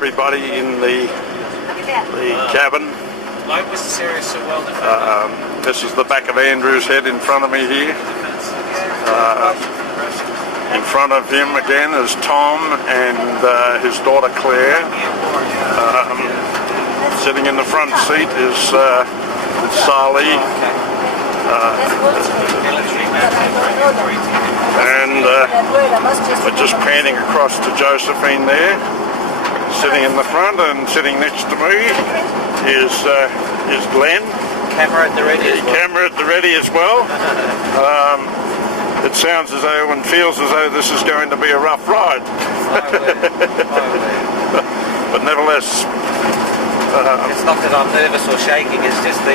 everybody in the cabin. This is the back of Andrew's head in front of me here. In front of him again is Tom and his daughter Claire. Sitting in the front seat is Sally. And we're just panning across to Josephine there, sitting in the front, and sitting next to me is Glenn. Camera at the ready. Camera at the ready as well. It sounds as though and feels as though this is going to be a rough ride. But nevertheless, it's not that I'm nervous or shaking, it's just the...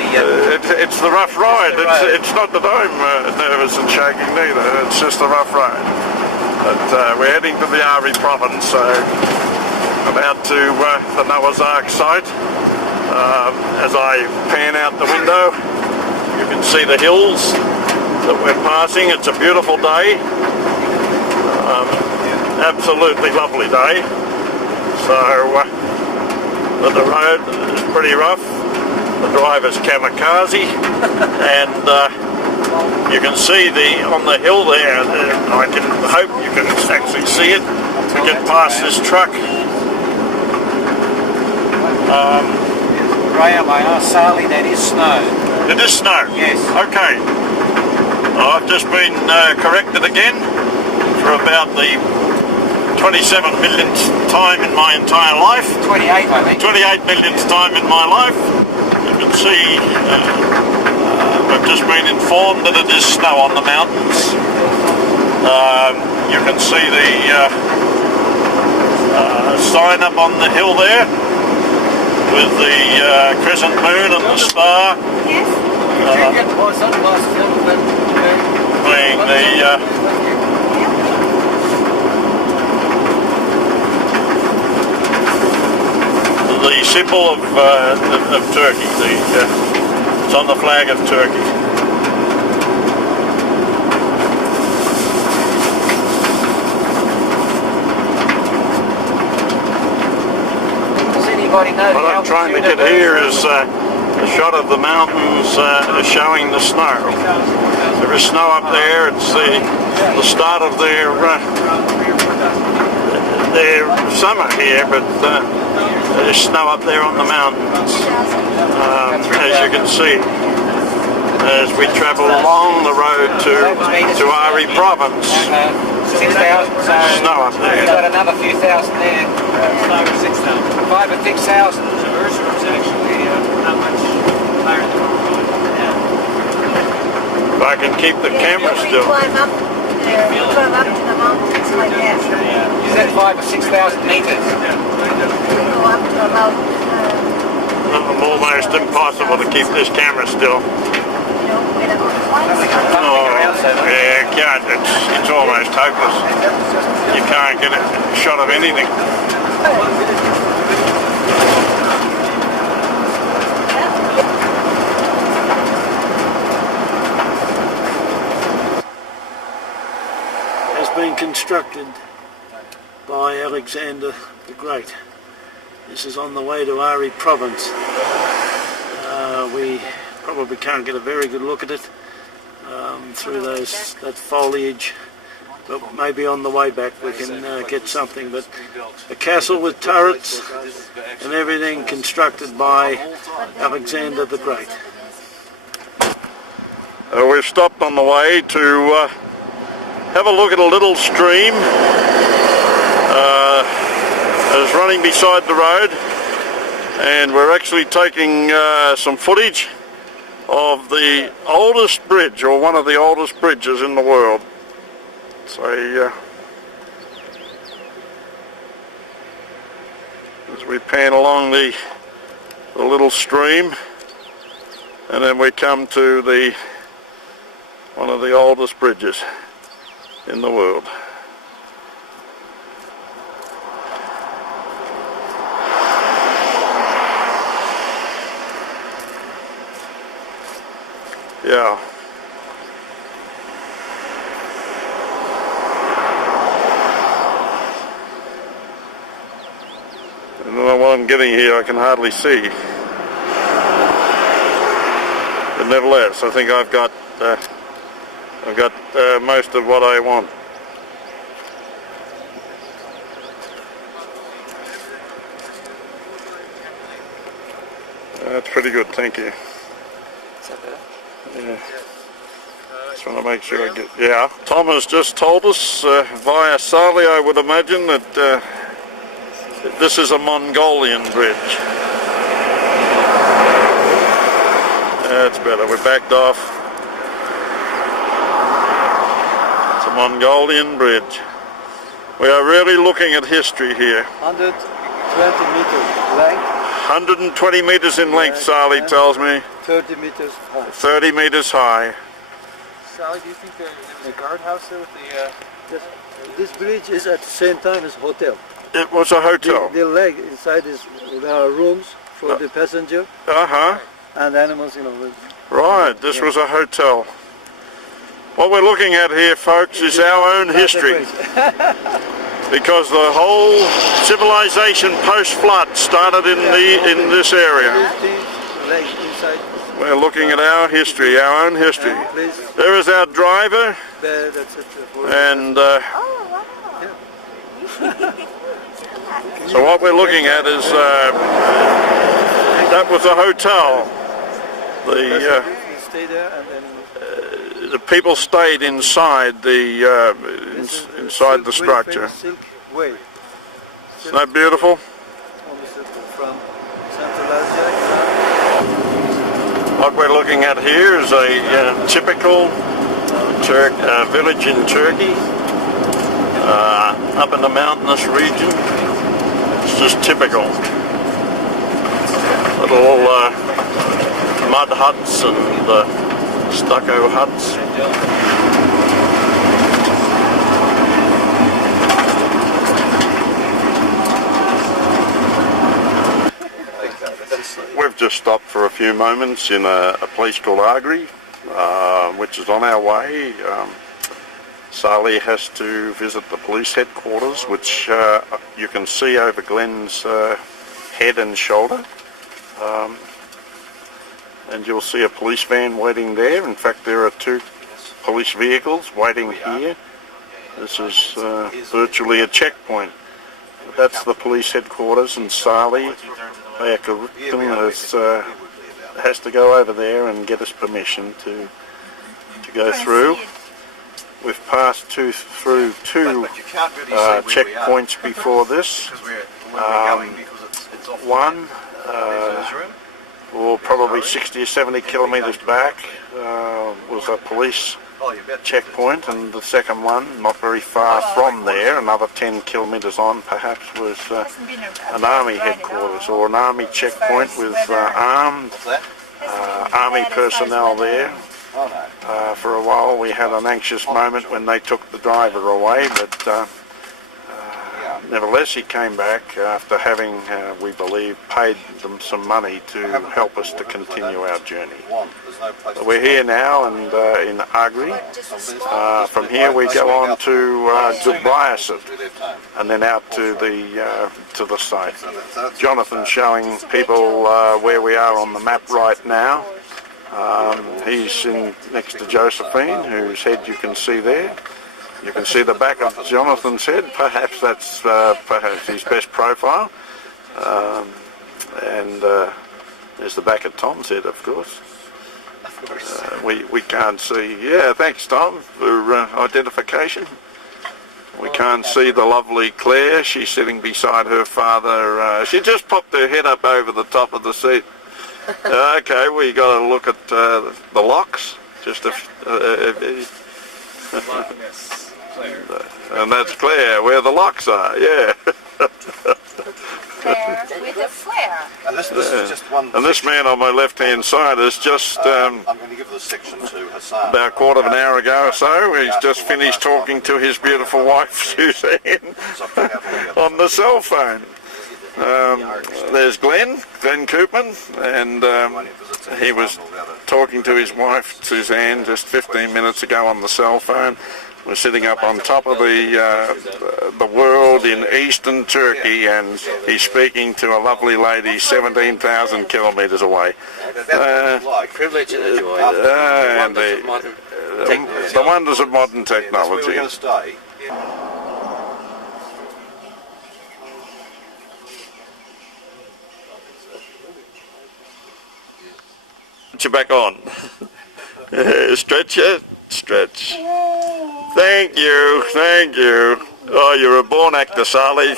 it's the rough ride. It's not that I'm nervous and shaking neither, it's just the rough ride. But we're heading to the Ari province, so about to the Noah's Ark site. As I pan out the window, you can see the hills that we're passing. It's a beautiful day. Absolutely lovely day. So the road is pretty rough. The driver's kamikaze, and you can see on the hill there. I can hope you can actually see it. To get past this truck. Graham, I asked Sally, that is snow. It is snow? Yes. Okay. I've just been corrected again for about the 27 millionth time in my entire life. 28, I think. 28 millionth time in my life. You can see we've just been informed that it is snow on the mountains. You can see the sign up on the hill there with the crescent moon and the star. Yes. Being the symbol of Turkey. It's on the flag of Turkey. What I'm trying to get here is a shot of the mountains showing the snow. There is snow up there. It's the start of their summer here, but there's snow up there on the mountains, as you can see, as we travel along the road to Ari province. 6,000, so snow up there. We've got another few thousand there. 5 or 6,000. 5 or 6,000. Jerusalem's actually not much higher than normal. If I can keep the camera still. Climb up to the mountains like that. Is that 5 or 6,000 meters? Go up to about... almost impossible to keep this camera still. Yeah, can't. It's almost hopeless. You can't get a shot of anything. Has been constructed by Alexander the Great. This is on the way to Ari province. We probably can't get a very good look at it through that foliage, but maybe on the way back we can get something. But a castle with turrets and everything constructed by Alexander the Great. We've stopped on the way to have a look at a little stream that is running beside the road, and we're actually taking some footage of the oldest bridge, or one of the oldest bridges in the world. So as we pan along the little stream, and then we come to one of the oldest bridges in the world. Yeah. And I'm getting here, I can hardly see. But nevertheless, I think I've got most of what I want. That's pretty good, thank you. Yeah. Just want to make sure I get... Yeah, Tom has just told us via Sali, I would imagine, that this is a Mongolian bridge. That's better, we're backed off. It's a Mongolian bridge. We are really looking at history here. 120 meters length. 120 meters in length, Sali tells me. 30 meters high. 30 meters high. Sally, do you think there was a guardhouse there with the... This bridge is at the same time as hotel. It was a hotel. The leg inside is, there are rooms for the passenger Uh-huh. and animals, you know. Right, this was a hotel. What we're looking at here, folks, is our own history. Because the whole civilization post-flood started in this area. We're looking at our history, our own history. There is our driver, and so what we're looking at is that was a hotel. The people stayed inside inside the structure. Isn't that beautiful? What we're looking at here is a typical village in Turkey, up in the mountainous region. It's just typical. Little mud huts and stucco huts. We've just stopped for a few moments in a place called Agri, which is on our way. Sali has to visit the police headquarters, which you can see over Glenn's head and shoulder. And you'll see a police van waiting there. In fact, there are 2 police vehicles waiting here. This is virtually a checkpoint. That's the police headquarters, and Sali has to go over there and get us permission to go through. We've passed through two checkpoints before this. One, probably 60 or 70 kilometres back, was a police checkpoint, and the second one, not very far from there, another 10 kilometres on perhaps, was an army headquarters or an army checkpoint with armed army personnel there. For a while we had an anxious moment when they took the driver away, but nevertheless he came back after having, we believe, paid them some money to help us to continue our journey. But we're here now and in Agri. From here we go on to Dubai, and then out to the site. Jonathan's showing people where we are on the map right now. He's next to Josephine, whose head you can see there. You can see the back of Jonathan's head. Perhaps that's perhaps his best profile. And there's the back of Tom's head, of course. We can't see. Yeah, thanks, Tom, for identification. We can't see the lovely Claire. She's sitting beside her father. She just popped her head up over the top of the seat. Okay, we got to look at the locks. Just and that's Claire, where the locks are. Yeah. Claire with a flare. And this is just one. And this man on my left-hand side is just I'm going to give the section to Hassan. about a quarter of an hour ago or so. He's just finished talking to his beautiful wife Suzanne on the cell phone. There's Glenn Koopman, and he was talking to his wife Suzanne just 15 minutes ago on the cell phone. We're sitting up on top of the world in eastern Turkey, and he's speaking to a lovely lady 17,000 kilometres away. Privilege and a joy. And The wonders of modern technology. the wonders of modern technology. That's where we're going to stay. Put you back on. Stretch it. Stretch. Thank you. Thank you. Oh, you're a born actor, Sally.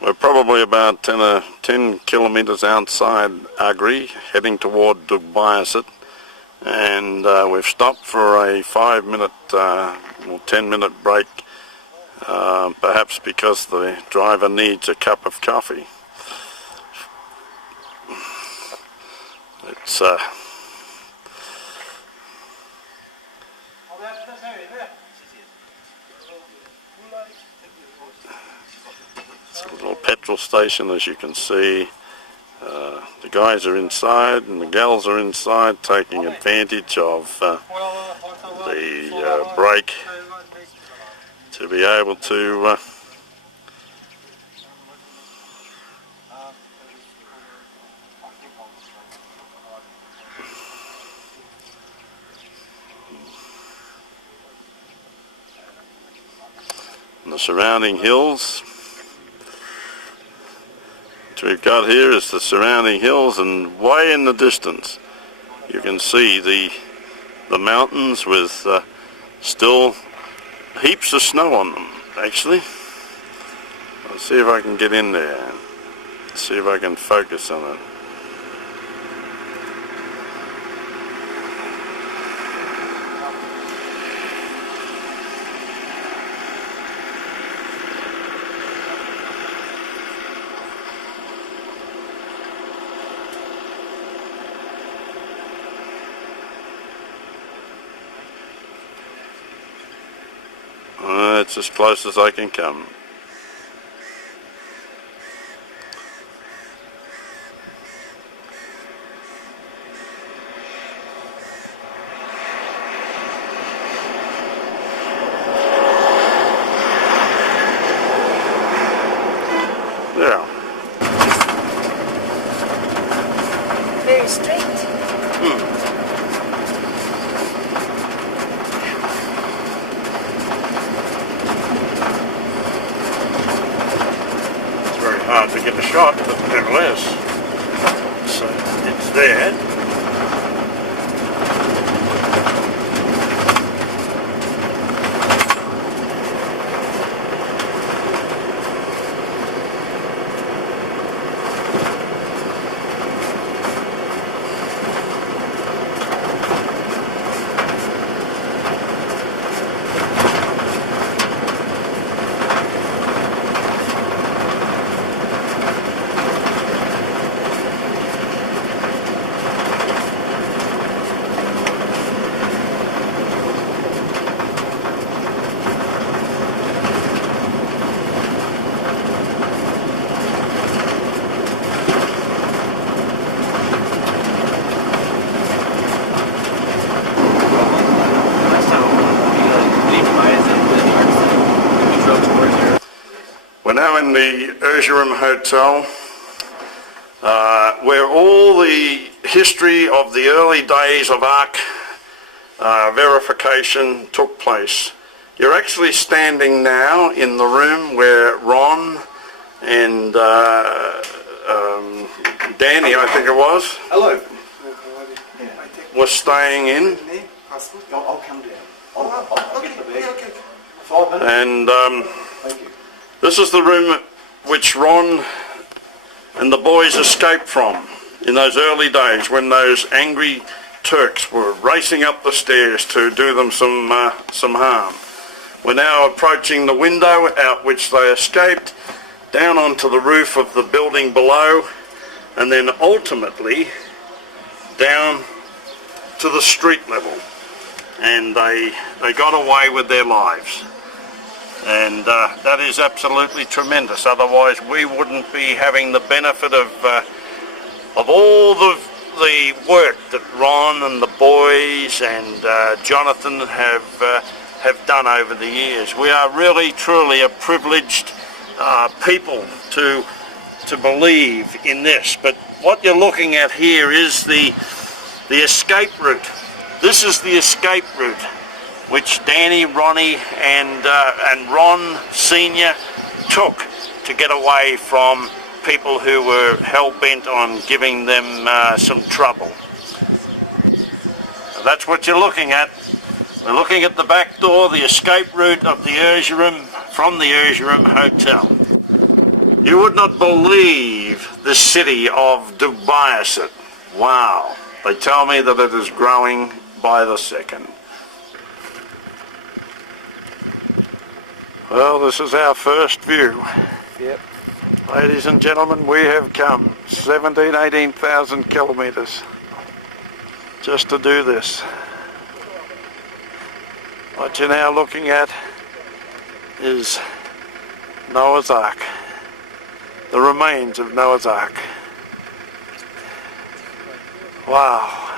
We're probably about 10 kilometres outside Agri, heading toward Dugbayasit, and we've stopped for a 5-minute or 10-minute break, perhaps because the driver needs a cup of coffee. It's a little petrol station, as you can see. The guys are inside and the gals are inside, taking advantage of the break to be able to the surrounding hills. What we've got here is the surrounding hills, and way in the distance you can see the mountains with still heaps of snow on them, actually. I'll see if I can get in there, see if I can focus on it. It's as close as I can come. Yeah. Very straight. Hard to get the shot, but nevertheless, so it's there. We're now in the Urgerum Hotel, where all the history of the early days of Ark verification took place. You're actually standing now in the room where Ron and Danny, I think it was, Hello. was staying in. I'll come down. I'll get the bag. 5 minutes. And Thank you. this is the room which Ron and the boys escaped from in those early days when those angry Turks were racing up the stairs to do them some harm. We're now approaching the window out which they escaped, down onto the roof of the building below, and then ultimately down to the street level. And they got away with their lives. And that is absolutely tremendous. Otherwise we wouldn't be having the benefit of all the work that Ron and the boys and Jonathan have done over the years. We are really truly a privileged people to believe in this. But what you're looking at here is the escape route. This is the escape route which Danny, Ronnie and Ron Senior took to get away from people who were hell-bent on giving them some trouble. So that's what you're looking at. We're looking at the back door, the escape route of the Erzurum, from the Erzurum Hotel. You would not believe the city of Dubai. Wow. They tell me that it is growing by the second. Well, this is our first view. Yep. Ladies and gentlemen, we have come 18,000 kilometres just to do this. What you're now looking at is Noah's Ark, the remains of Noah's Ark. Wow,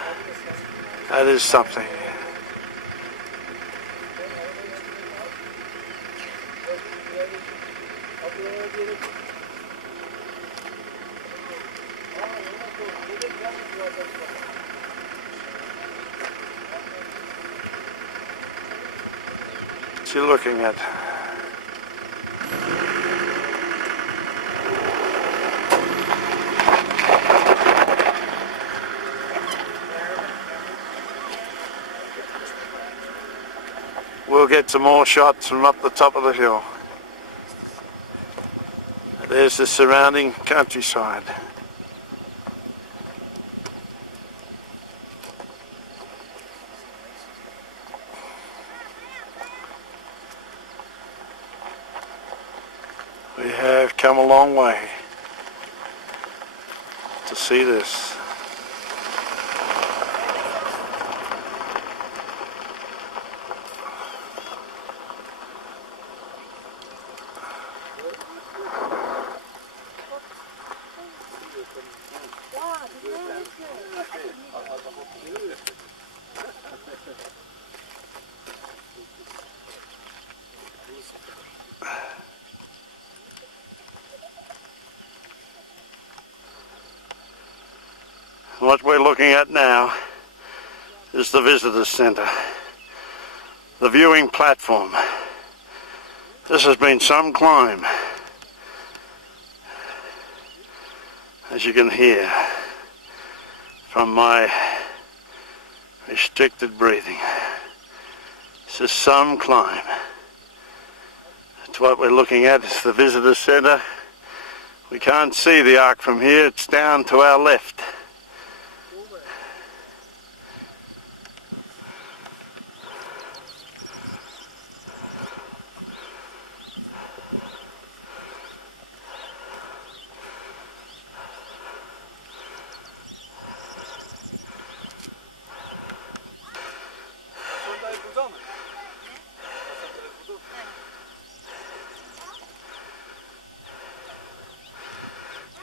that is something. What you're looking at. We'll get some more shots from up the top of the hill. There's the surrounding countryside. We have come a long way to see this. What we're looking at now is the visitor center, the viewing platform. This has been some climb, as you can hear from my restricted breathing. This is some climb. That's what we're looking at, is the visitor center. We can't see the ark from here, it's down to our left.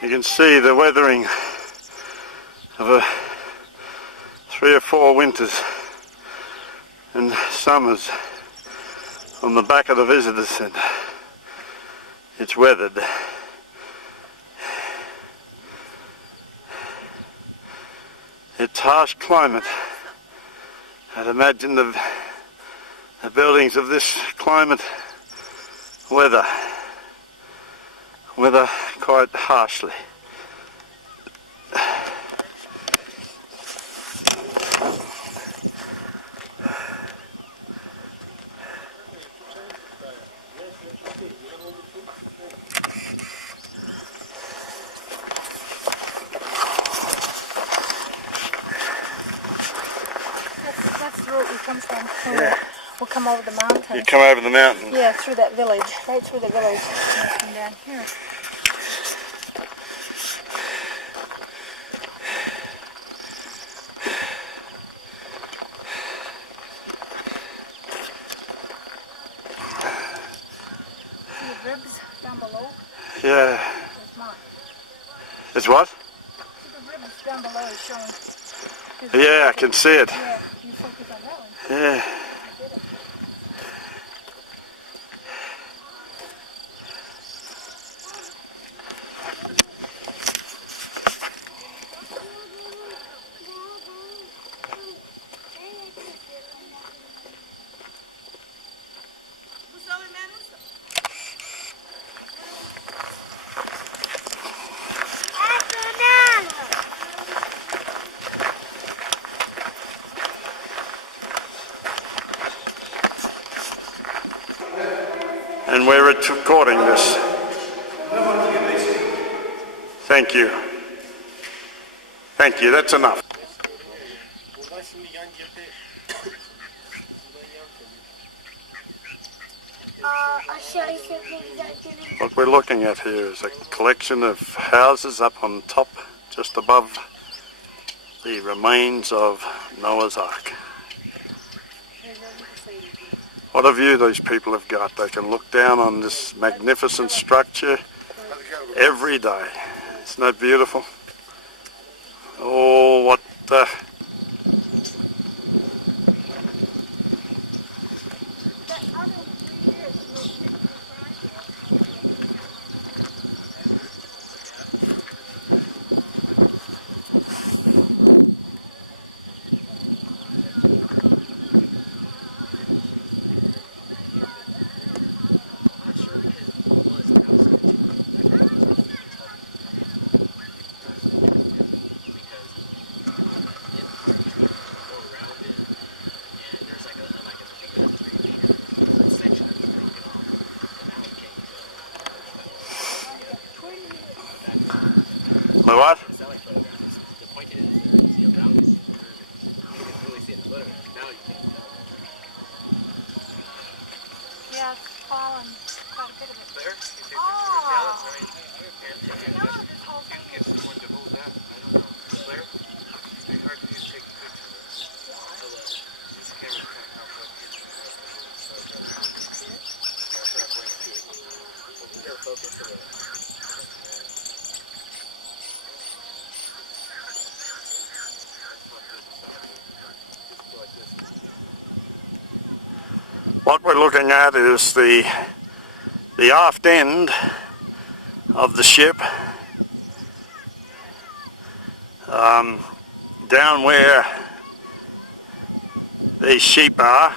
You can see the weathering of 3 or 4 winters and summers on the back of the visitor centre. It's weathered. It's harsh climate. I'd imagine the buildings of this climate weather quite harshly. That's the road we come from. Yeah. We'll come over the mountain. You come over the mountain? Yeah, through that village, right through the village. And come down here. See the ribs down below? Yeah. It's not. It's what? See the ribs down below is showing. Yeah, I can see it. Yeah, you focus on that one. Yeah. And we're recording this. Thank you. Thank you, that's enough. What we're looking at here is a collection of houses up on top, just above the remains of Noah's Ark. What a view these people have got. They can look down on this magnificent structure every day. Isn't that beautiful? Oh, what My what? The point is, you see around us, you can really see in the photograph. Now you can't tell. Yeah, it's fallen quite a bit of it. There? You Oh. balance, right? And No, this whole thing get someone to hold that. I don't know. Claire? It's very hard for you to take a picture. This camera's kind of complex. It's not going to. So we gotta focus a little. What we're looking at is the aft end of the ship, down where these sheep are,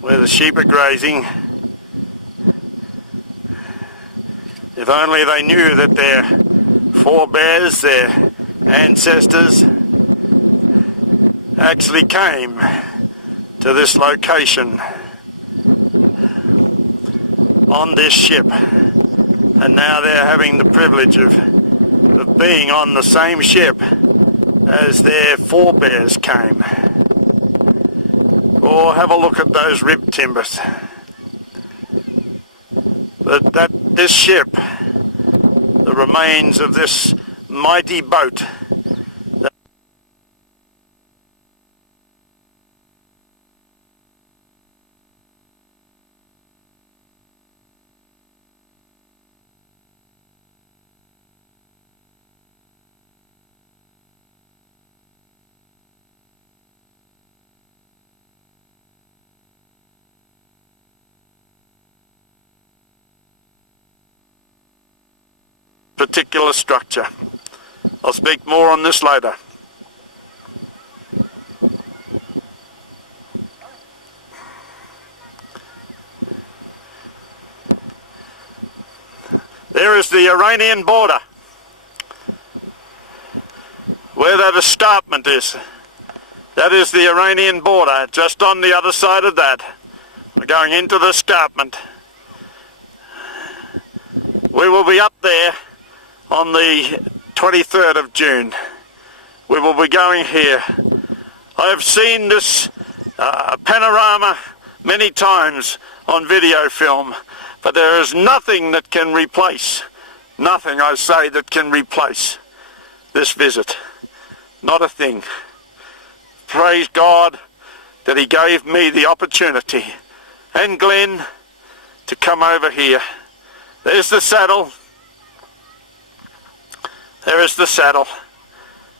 where the sheep are grazing. If only they knew that their forebears, their ancestors, actually came to this location on this ship, and now they're having the privilege of being on the same ship as their forebears came. Or have a look at those rib timbers. But this ship, the remains of this mighty boat, particular structure. I'll speak more on this later. There is the Iranian border, where that escarpment is. That is the Iranian border, just on the other side of that. We're going into the escarpment. We will be up there on the 23rd of June. We will be going here. I have seen this panorama many times on video film, but there is nothing that can replace, nothing I say that can replace this visit. Not a thing. Praise God that he gave me the opportunity, and Glenn, to come over here. There's the saddle. There is the saddle.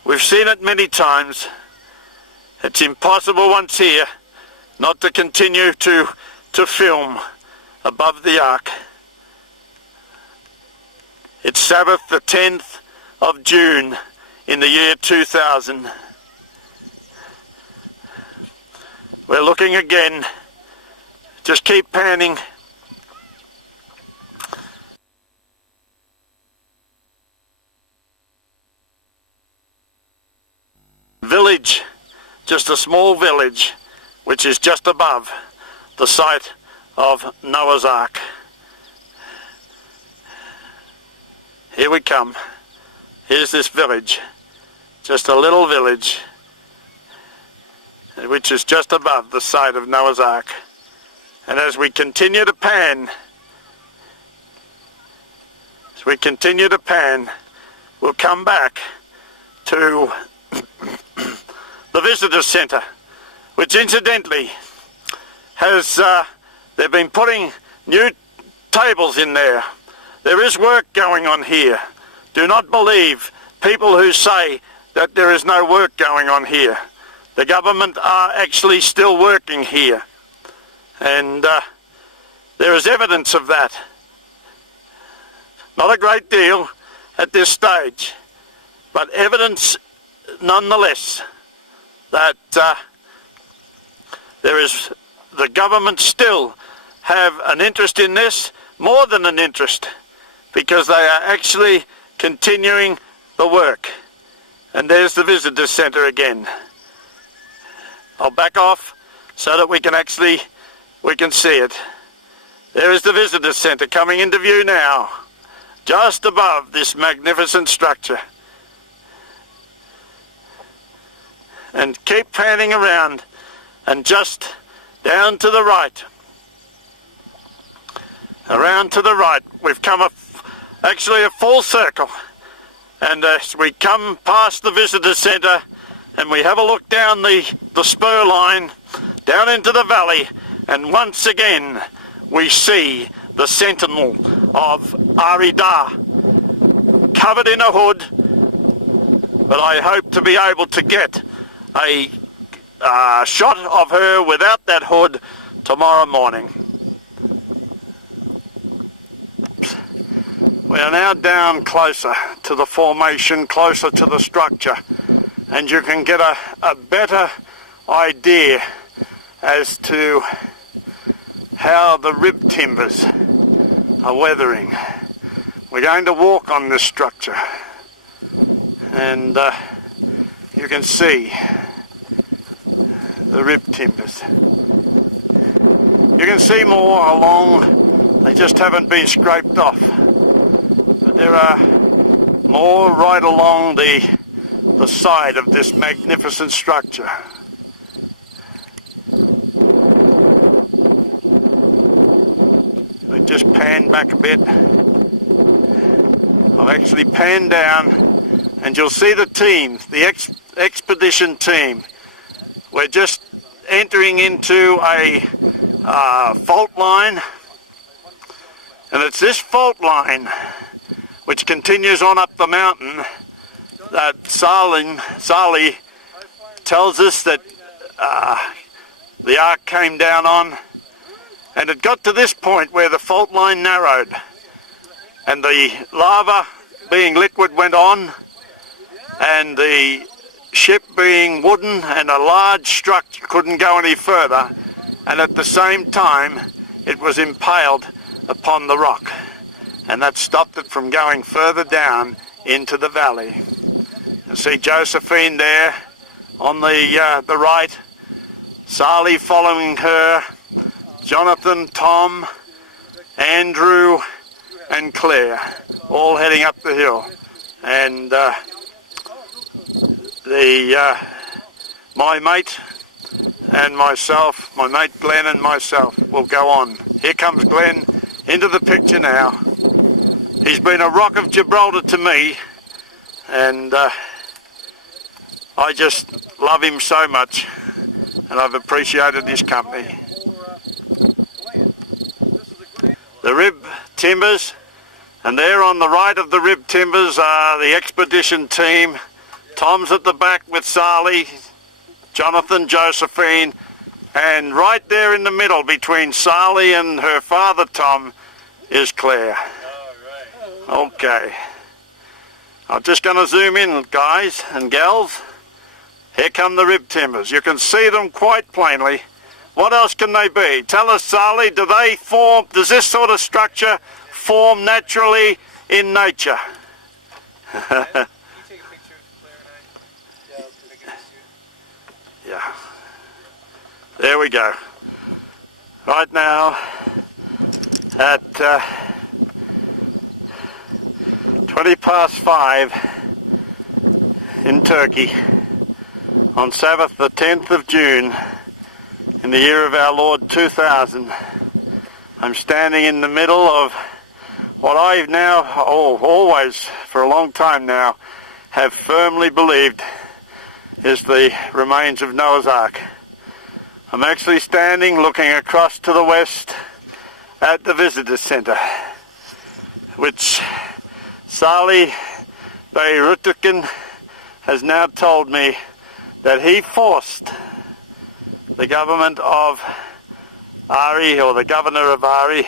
We've seen it many times. It's impossible once here not to continue to film above the ark. It's Sabbath the 10th of June in the year 2000. We're looking again. Just keep panning. Village, just a small village, which is just above the site of Noah's Ark. Here we come. Here's this village, just a little village, which is just above the site of Noah's Ark. And as we continue to pan, we'll come back to the visitor centre, which incidentally has, they've been putting new tables in there. There is work going on here. Do not believe people who say that there is no work going on here. The government are actually still working here. And there is evidence of that. Not a great deal at this stage, but evidence nonetheless that the government still have an interest in this, more than an interest, because they are actually continuing the work. And there's the visitor centre again. I'll back off so that we can see it. There is the visitor centre coming into view now, just above this magnificent structure. And keep panning around, and just down to the right. Around to the right, we've come actually a full circle. And as we come past the visitor centre and we have a look down the spur line, down into the valley, and once again we see the sentinel of Aridah, covered in a hood, but I hope to be able to get a shot of her without that hood tomorrow morning. We are now down closer to the formation, closer to the structure, and you can get a better idea as to how the rib timbers are weathering. We're going to walk on this structure, and you can see the rib timbers. You can see more along, they just haven't been scraped off. But there are more right along the side of this magnificent structure. We just pan back a bit. I've actually panned down, and you'll see the team, the expedition team. We're just entering into a fault line, and it's this fault line which continues on up the mountain that Sali tells us that the ark came down on, and it got to this point where the fault line narrowed and the lava being liquid went on, and the ship being wooden and a large structure couldn't go any further, and at the same time it was impaled upon the rock, and that stopped it from going further down into the valley. You see Josephine there on the right, Sali following her, Jonathan, Tom, Andrew and Claire, all heading up the hill. And my mate and myself, my mate Glenn and myself will go on. Here comes Glenn into the picture now. He's been a rock of Gibraltar to me, and I just love him so much, and I've appreciated his company. The rib timbers, and there on the right of the rib timbers are the expedition team. Tom's at the back with Sally, Jonathan, Josephine, and right there in the middle between Sally and her father Tom is Claire. Okay. I'm just going to zoom in, guys and gals. Here come the rib timbers. You can see them quite plainly. What else can they be? Tell us, Sally, does this sort of structure form naturally in nature? Can you take a picture of Claire and I? Yeah, I'll take a picture. Yeah. There we go. Right now at 5:20 in Turkey on Sabbath the 10th of June in the year of our Lord 2000. I'm standing in the middle of what I've now, always for a long time now, have firmly believed is the remains of Noah's Ark. I'm actually standing looking across to the west at the visitor centre, which Sali Beirutukin has now told me that he forced the government of Ari, or the governor of Ari,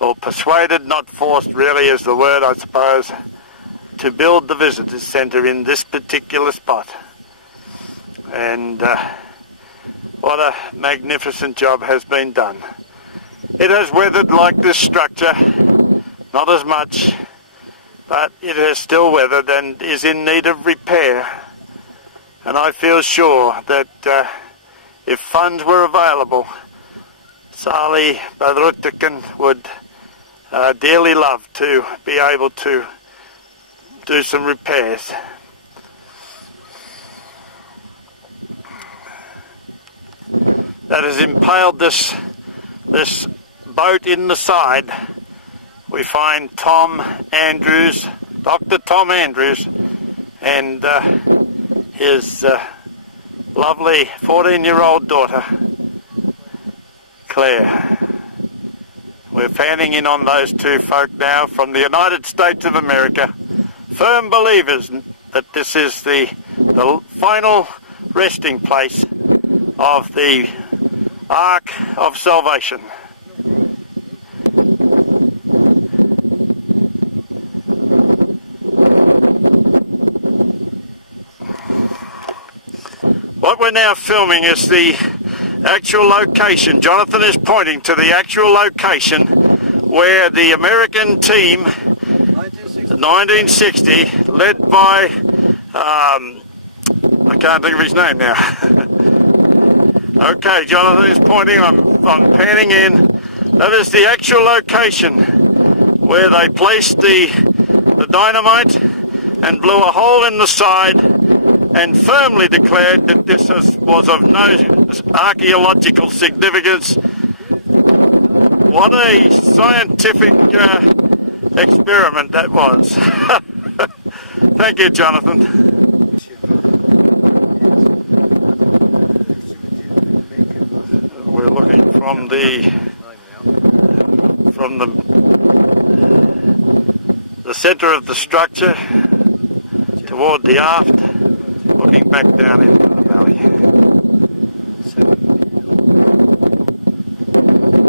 or persuaded, not forced really is the word I suppose, to build the visitor centre in this particular spot. And what a magnificent job has been done. It has weathered like this structure, not as much, but it has still weathered and is in need of repair. And I feel sure that if funds were available, Sali Badrutikan would dearly love to be able to do some repairs. That has impaled this boat in the side. We find Tom Andrews, Dr. Tom Andrews, and his lovely 14-year-old daughter, Claire. We're fanning in on those two folk now from the United States of America, firm believers that this is the final resting place of the Ark of Salvation. What we're now filming is the actual location. Jonathan is pointing to the actual location where the American team, 1960, led by, I can't think of his name now. Okay, Jonathan is pointing, I'm panning in. That is the actual location where they placed the dynamite and blew a hole in the side and firmly declared that this was of no archaeological significance. What a scientific experiment that was. Thank you, Jonathan. We're looking from the center of the structure toward the aft, looking back down into the valley.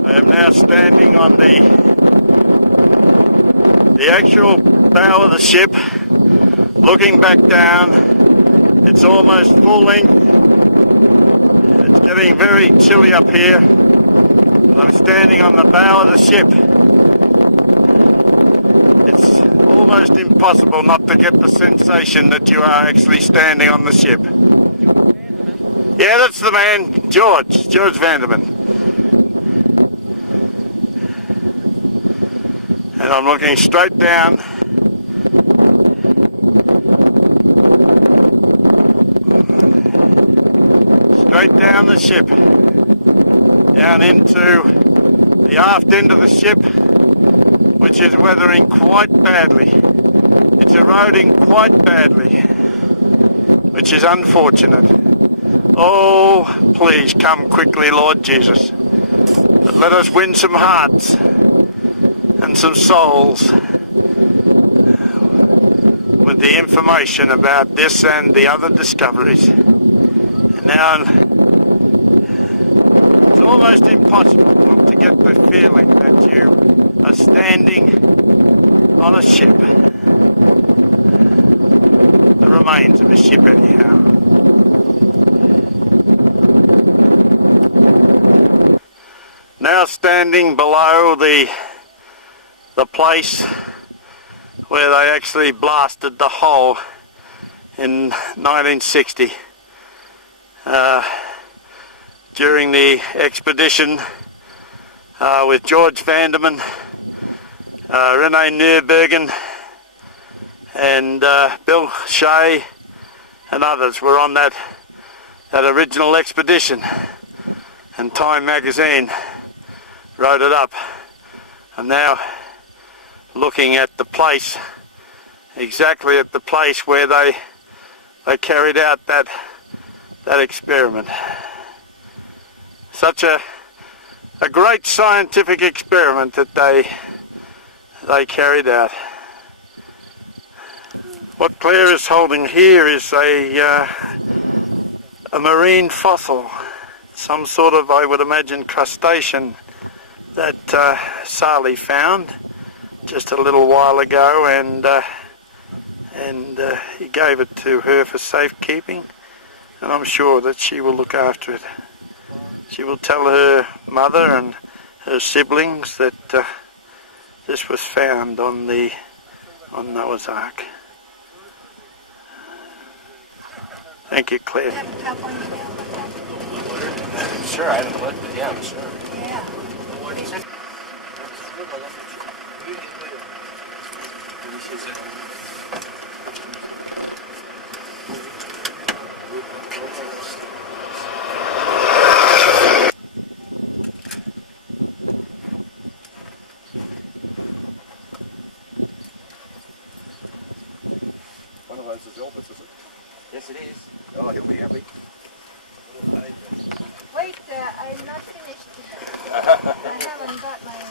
I am now standing on the actual bow of the ship, looking back down. It's almost full length. It's getting very chilly up here. I'm standing on the bow of the ship. It's almost impossible not to get the sensation that you are actually standing on the ship. Yeah, that's the man, George Vanderman. And I'm looking straight down. straight down the ship, down into the aft end of the ship, which is weathering quite badly. It's eroding quite badly, which is unfortunate. Oh, please come quickly, Lord Jesus. But let us win some hearts and some souls with the information about this and the other discoveries. And now it's almost impossible not to get the feeling that you are standing on a ship. The remains of a ship anyhow. Now standing below the place where they actually blasted the hole in 1960 during the expedition with George Vanderman, Rene Nürbergen and Bill Shea and others were on that original expedition, and Time magazine wrote it up. I'm now looking at the place, exactly at the place where they carried out that experiment. Such a great scientific experiment that they carried out. What Claire is holding here is a marine fossil, some sort of, I would imagine, crustacean that Sally found just a little while ago, and he gave it to her for safekeeping, and I'm sure that she will look after it. She will tell her mother and her siblings that this was found on Noah's Ark. Thank you, Claire. Sure, I haven't looked, but yeah, I'm sure. Yeah. One of those is Elvis, is it? Yes, it is. Oh, he'll be happy. Wait, I'm not finished. I haven't got my...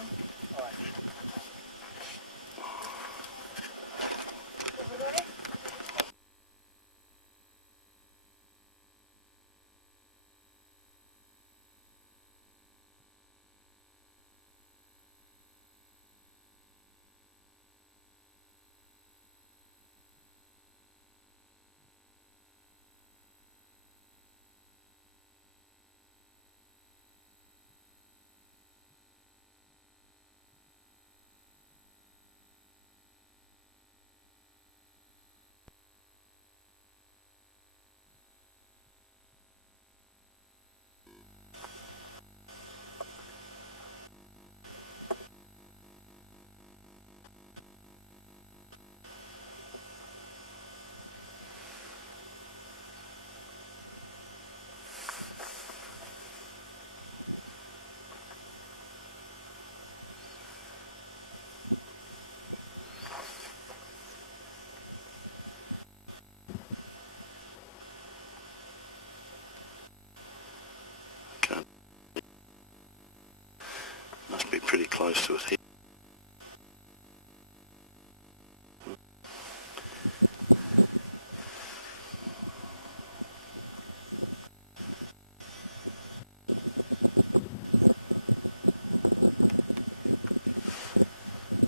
Must be pretty close to it here.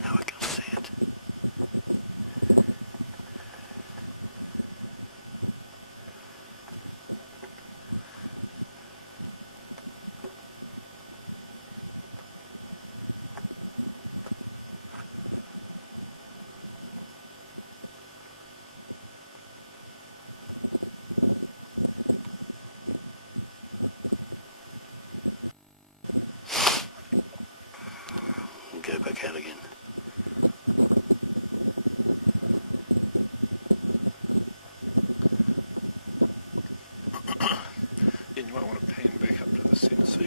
Now I can see it. Go back out again. Yeah, you might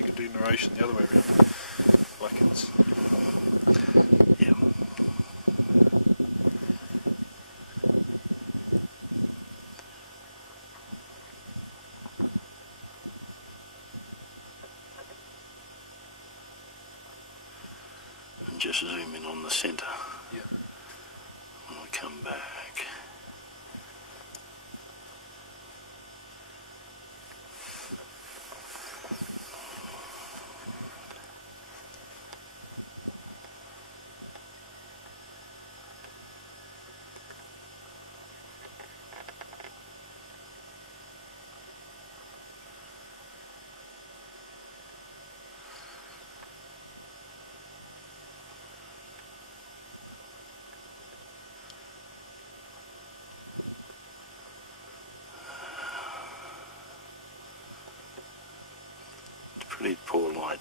could do narration the other way around. Like it's... Yeah. And just zoom in on the centre. Yeah. When I come back. Pretty poor light.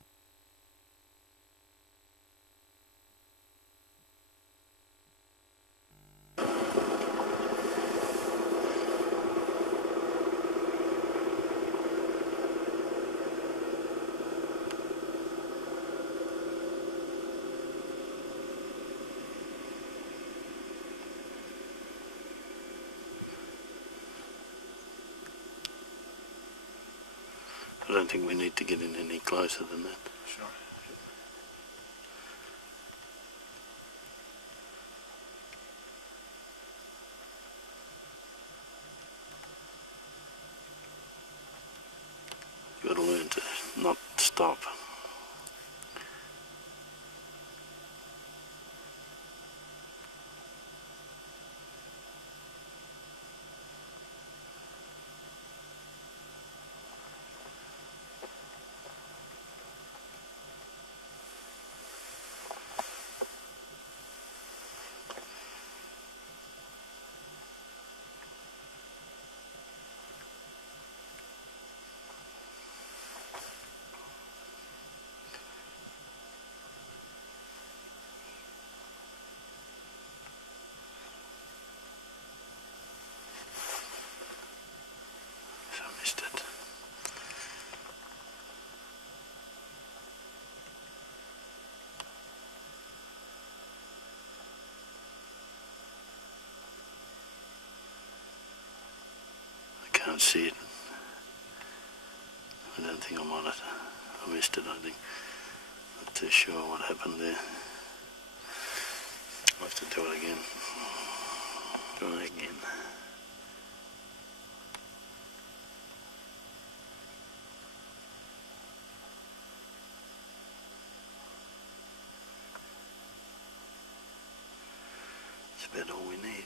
I don't think we need to get in any closer than that. Sure. You've got to learn to not stop. So I missed it. I can't see it. I don't think I'm on it. I missed it, I think. Not too sure what happened there. I'll have to do it again. Try again. It's about all we need.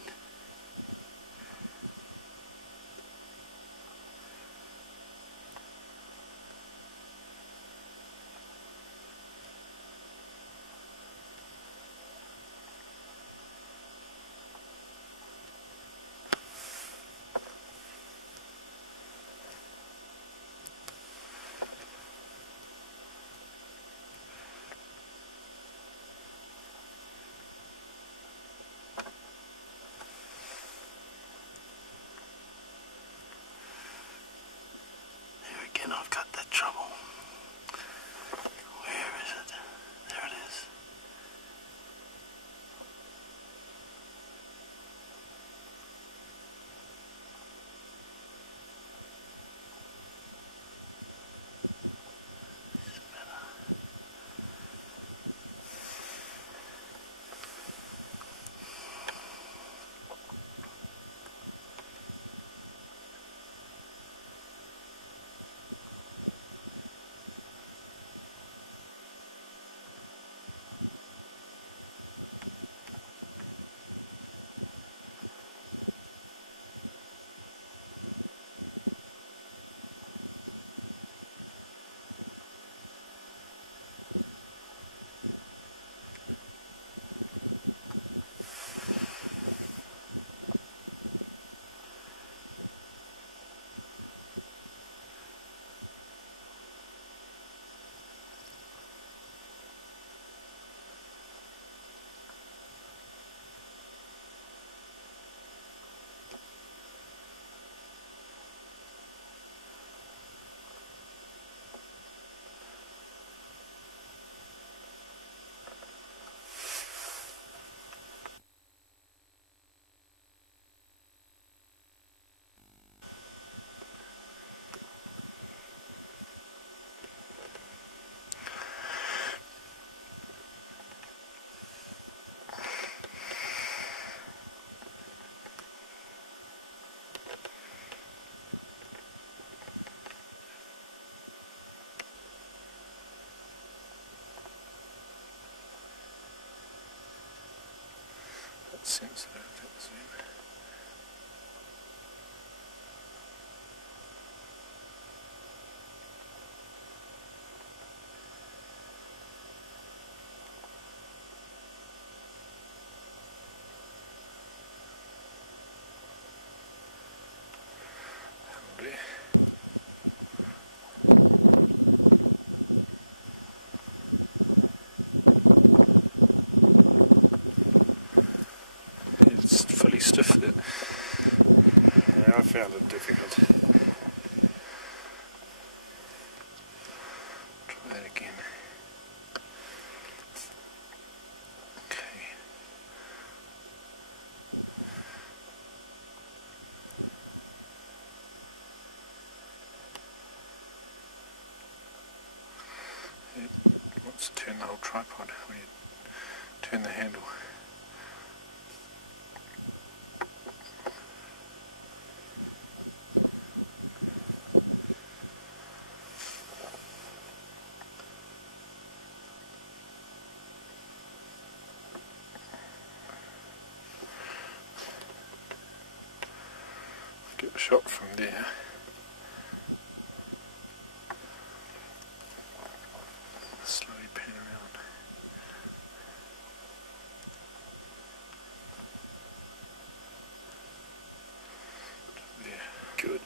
sensitive. That's it. It's fully stiff there. Yeah, I found it difficult. Try that again. Okay. It wants to turn the whole tripod when you turn the handle. Get a shot from there. Slowly pan around. There. Good.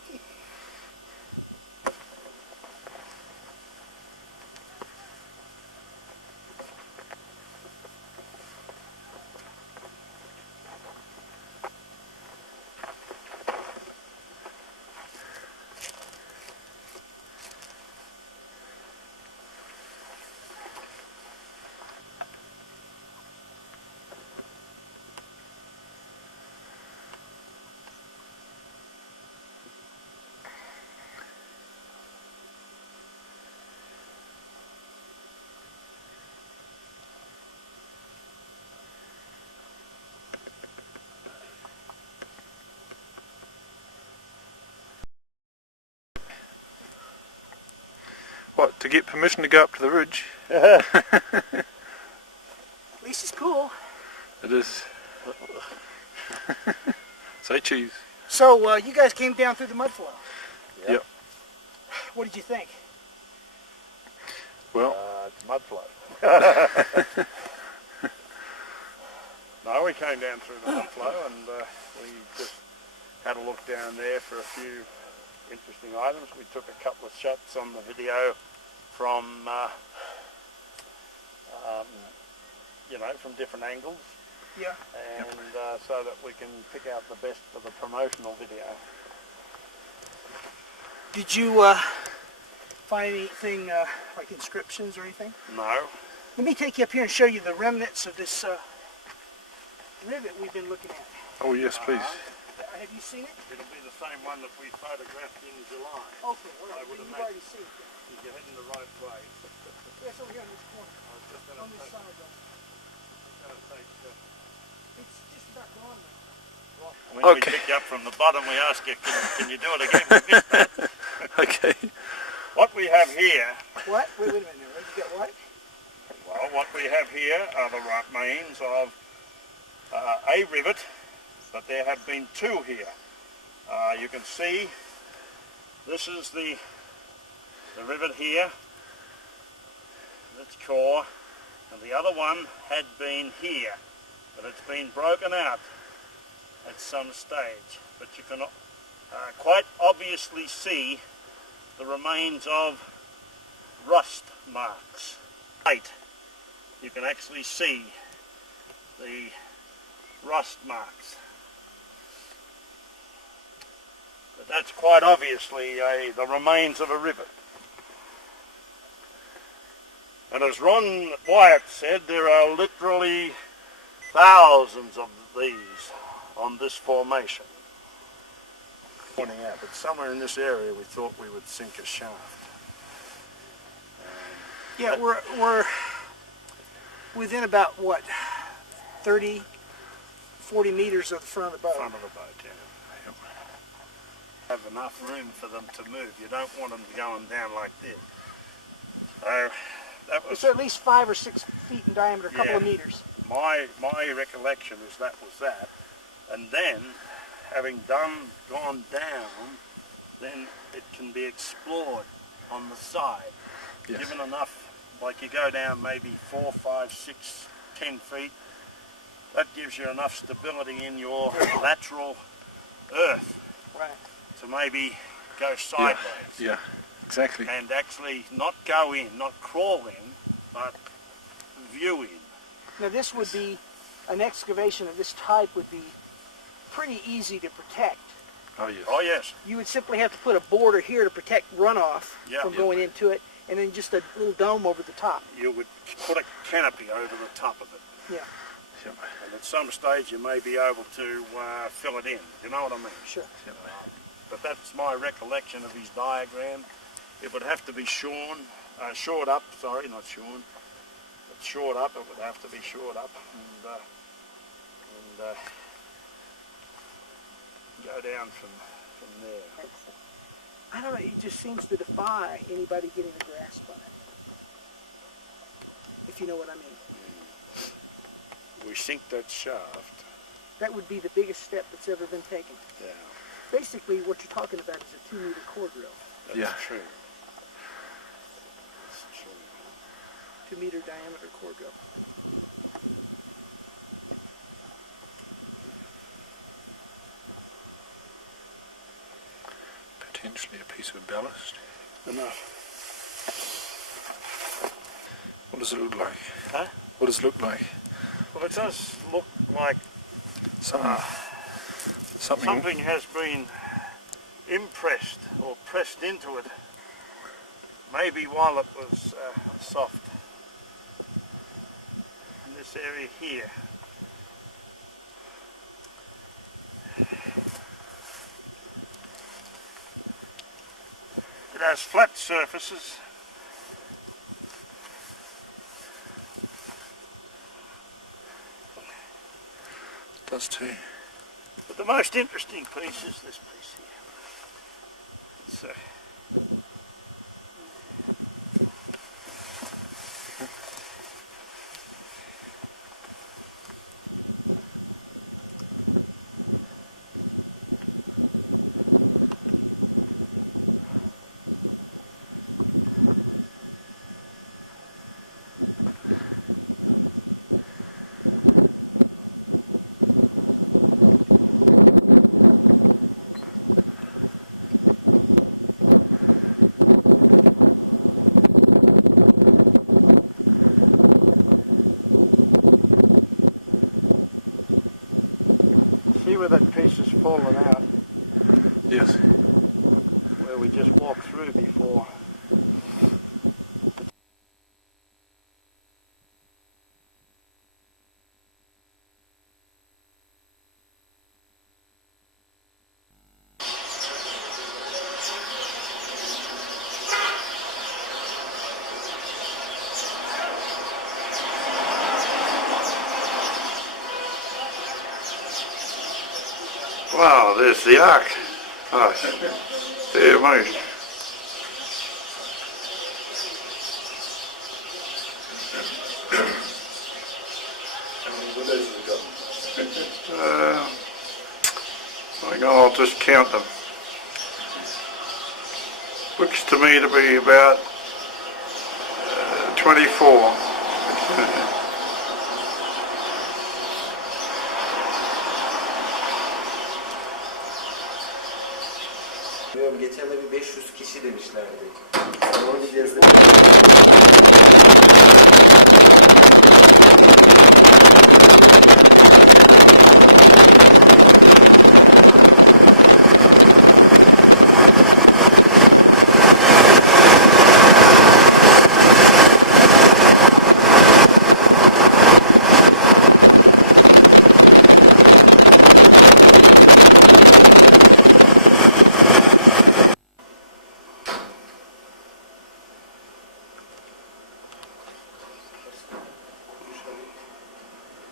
What, to get permission to go up to the ridge? At least it's cool. It is. Say cheese. So, you guys came down through the mud flow. Yep. What did you think? Well, It's mud flow. No, we came down through the mud flow and we just had a look down there for a few interesting items. We took a couple of shots on the video from, from different angles. Yeah. And so that we can pick out the best for the promotional video. Did you find anything like inscriptions or anything? No. Let me take you up here and show you the remnants of this rivet we've been looking at. oh yes, please. Have you seen it? It'll be the same one that we photographed in July. Okay, well, I would you've imagine. already seen it. If you're heading the right way. Yes, over here on this corner. I was just going On to this take, side, though. It's just about gone now. when we Okay. pick you up from the bottom, we ask you, can you do it again? We missed that. Okay. What we have here, What? Wait a minute now. You got what? well, what we have here are the remains of a rivet, but there have been two here. You can see this is the rivet here, its core, and the other one had been here, but it's been broken out at some stage. But you can quite obviously see the remains of rust marks. Right, you can actually see the rust marks. But that's quite obviously the remains of a rivet. And as Ron Wyatt said, there are literally thousands of these on this formation. Pointing out, but somewhere in this area we thought we would sink a shaft. Yeah, we're within about, what, 30, 40 meters of the front of the boat. Front of the boat, yeah. Have enough room for them to move. You don't want them going down like this. So that was, It's at least 5 or 6 feet in diameter, a couple of Yeah. meters. my recollection is that was that. And then, having gone down, then it can be explored on the side. Yes. Given enough, like you go down maybe 4, 5, 6, 10 feet, that gives you enough stability in your lateral earth Right. to maybe go sideways. Yeah, exactly. And actually not go in, not crawl in, but view in. Now this would be, an excavation of this type would be pretty easy to protect. Oh, yes. Oh yes. You would simply have to put a border here to protect runoff from going into it, and then just a little dome over the top. You would put a canopy over the top of it. Yeah. Yep. And at some stage you may be able to fill it in. You know what I mean? Sure. But that's my recollection of his diagram. It would have to be shored up, sorry, not shorn. But shored up, it would have to be shored up and go down from there. I don't know, it just seems to defy anybody getting a grasp on it. If you know what I mean. We sink that shaft. That would be the biggest step that's ever been taken. Yeah. Basically, what you're talking about is a 2-meter core drill. That's true. That's true. 2-meter diameter core drill. Potentially a piece of ballast. Enough. What does it look like? Huh? What does it look like? Well, it does look like Something something has been impressed or pressed into it, maybe while it was soft. In this area here. It has flat surfaces. does too. But the most interesting piece is this piece here. It's see where that piece has fallen out, Yes. where we just walked through before. Wow, there's the ark. Oh, dear me. Hang on, I'll just count them. Looks to me to be about 24. Bilmiyorum, geçen de bir 500 kişi demişlerdi. Salonu gezdim.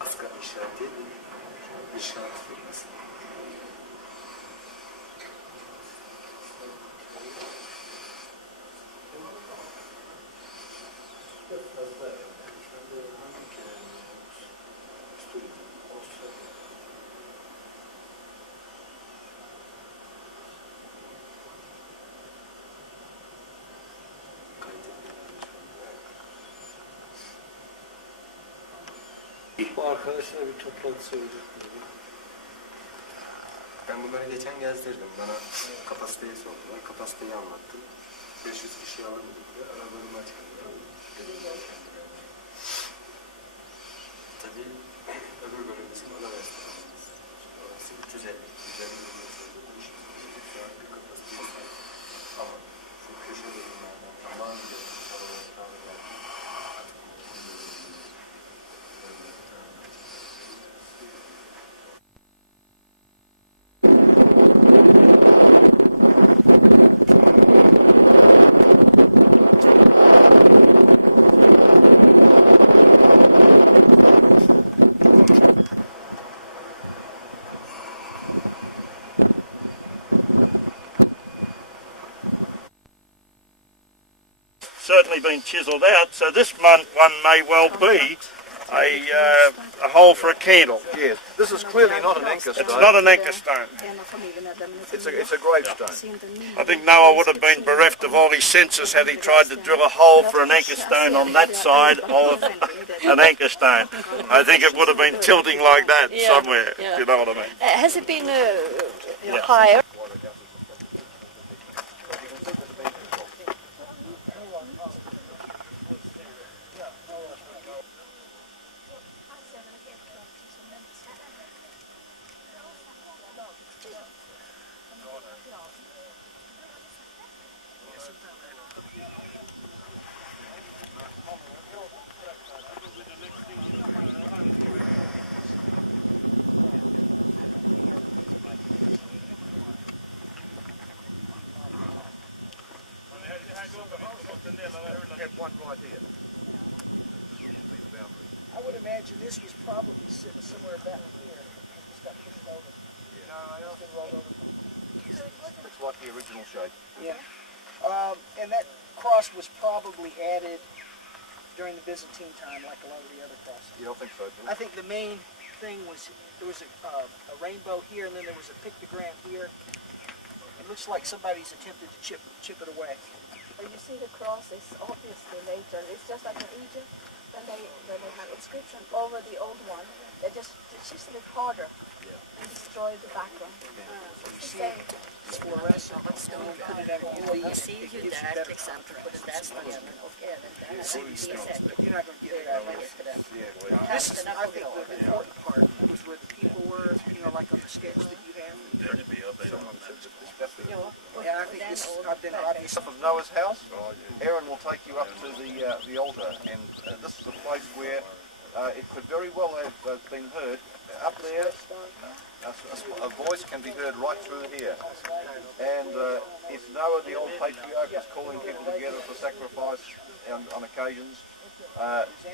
Asgari işareti inşaat firması. Bu arkadaşlar bir toplantısı olacak. Ben bunları geçen gezdirdim. Bana kapasiteyi sordular. Kapasiteyi anlattım. 500 kişi alır mı dediler. Aralarını açıkladılar. Tabii öbür bölümümüzün ana restoranımız. Orası 350 milyon şu an bir kapasiteye sahip. Ama şu köşe bölümlerden tamamıyla certainly been chiselled out, so this one may well be a hole for a candle. Yes, this is clearly not an anchor stone. It's not an anchor stone. It's a gravestone. I think Noah would have been bereft of all his senses had he tried to drill a hole for an anchor stone on that side of an anchor stone. I think it would have been tilting like that somewhere, if you know what I mean. Has it been higher? I would imagine this was probably sitting somewhere back here. It just got pushed over. It's been rolled over. Looks like the original shape. Yeah. And that cross was probably added during the Byzantine time, like a lot of the other crosses. Yeah, I think so too. I think the main thing was there was a rainbow here, and then there was a pictogram here. It looks like somebody's attempted to chip it away. But you see the cross is obviously later. It's just like in Egypt, when they have inscription over the old one, they just chisel it harder and destroy the background. You see it's fluorescent. Put it under UV. Man ser ju där till exempel på den där stenen och även där. You're not going to get it out of This is, I think, the important part was where the people were, like on the sketch that you have. Yeah, I think this I've been obvious. Of Noah's house, Aaron will take you up to the altar, and this is a place where it could very well have been heard. Up there, a voice can be heard right through here. And if Noah, the old patriarch, was calling people together for sacrifice on occasions,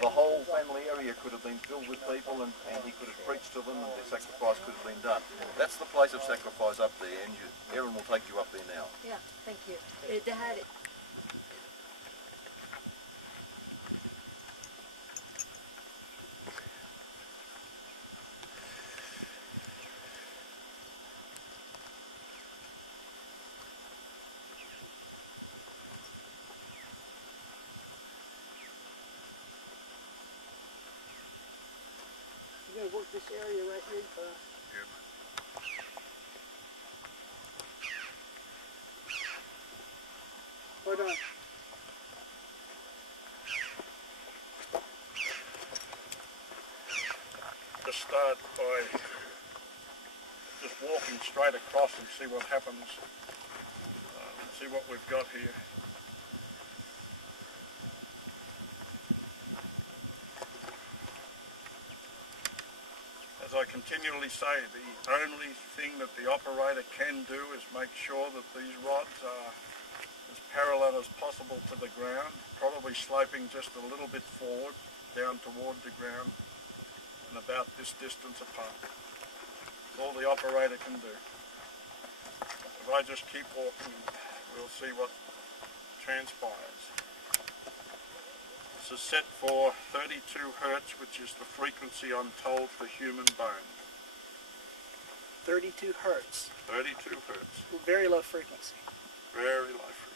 the whole family area could have been filled with people, and he could have preached to them, and the sacrifice could have been done. That's the place of sacrifice up there, and Aaron will take you up there now. Yeah, thank you. Det här You're going to work this area right here. Hold on. Just start by just walking straight across and see what happens. See what we've got here. As I continually say, the only thing that the operator can do is make sure that these rods are as parallel as possible to the ground, probably sloping just a little bit forward, down toward the ground, and about this distance apart. That's all the operator can do. If I just keep walking, we'll see what transpires. This is set for 32 hertz, which is the frequency I'm told for human bone. 32 hertz. 32 hertz. Very low frequency. Very low frequency.